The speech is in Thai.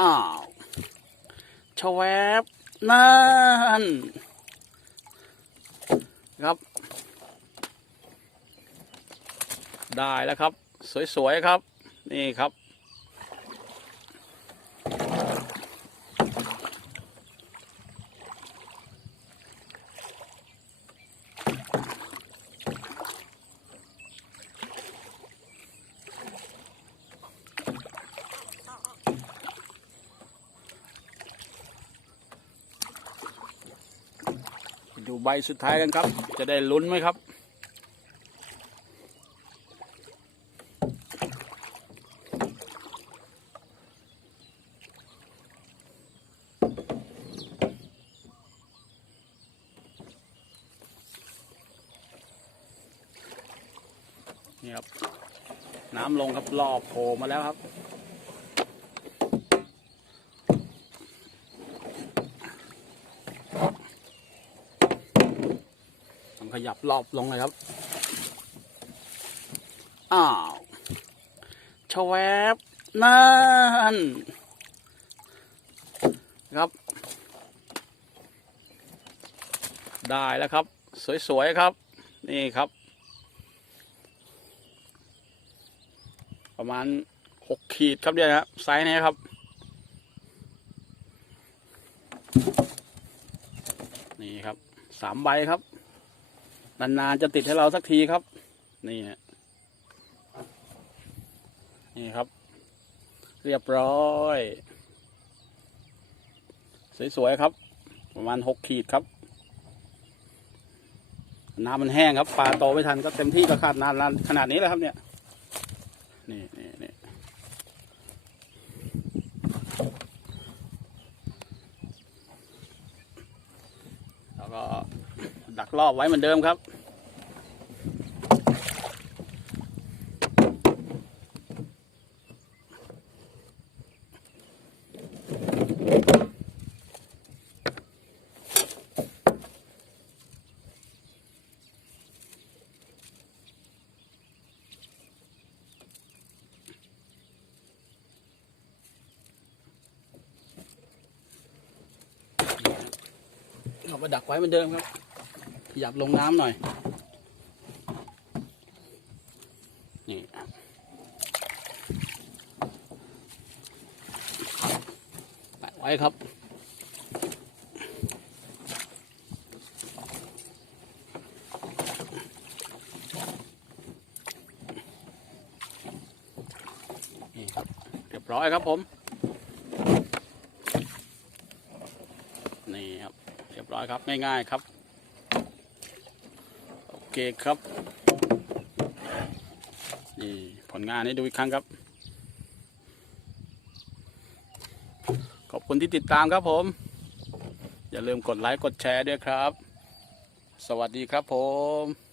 อ้าวชวบนั่น ครับ ได้แล้วครับ สวย ๆ ครับ นี่ครับ ดูใบสุดท้ายกันครับ จะได้ลุ้นไหมครับ นี่ครับ น้ำลงครับรอบโผล่มาแล้วครับ ต้องข ยับรอบลงเลยครับ อ้าวชวบนั่น ครับ ได้แล้วครับ สวย ๆ ครับ นี่ครับ ประมาณหกขีดครับเนี่ยครับไซส์นี้ครับนี่ครับสามใบครับ นานๆจะติดให้เราสักทีครับ นี่ฮะนี่ครับ เรียบร้อย สวยๆครับ ประมาณหกขีดครับ น้ำมันแห้งครับปลาโตไม่ทันก็เต็มที่ก็ขาดนานๆขนาดนี้แล้วครับเนี่ย นี่นี่นี่แล้วก็ดัก รอบไว้เหมือนเดิมครับเอาไปดักไว้เหมือนเดิมครับ ขยับลงน้ำหน่อย นี่ครับแปะไว้ครับนี่ครับ เรียบร้อยครับผม นี่ครับ เรียบร้อยครับ ง่ายๆครับ เคครับ นี่ผลงานให้ดูอีกครั้งครับ ขอบคุณที่ติดตามครับผม อย่าลืมกดไลค์กดแชร์ด้วยครับ สวัสดีครับผม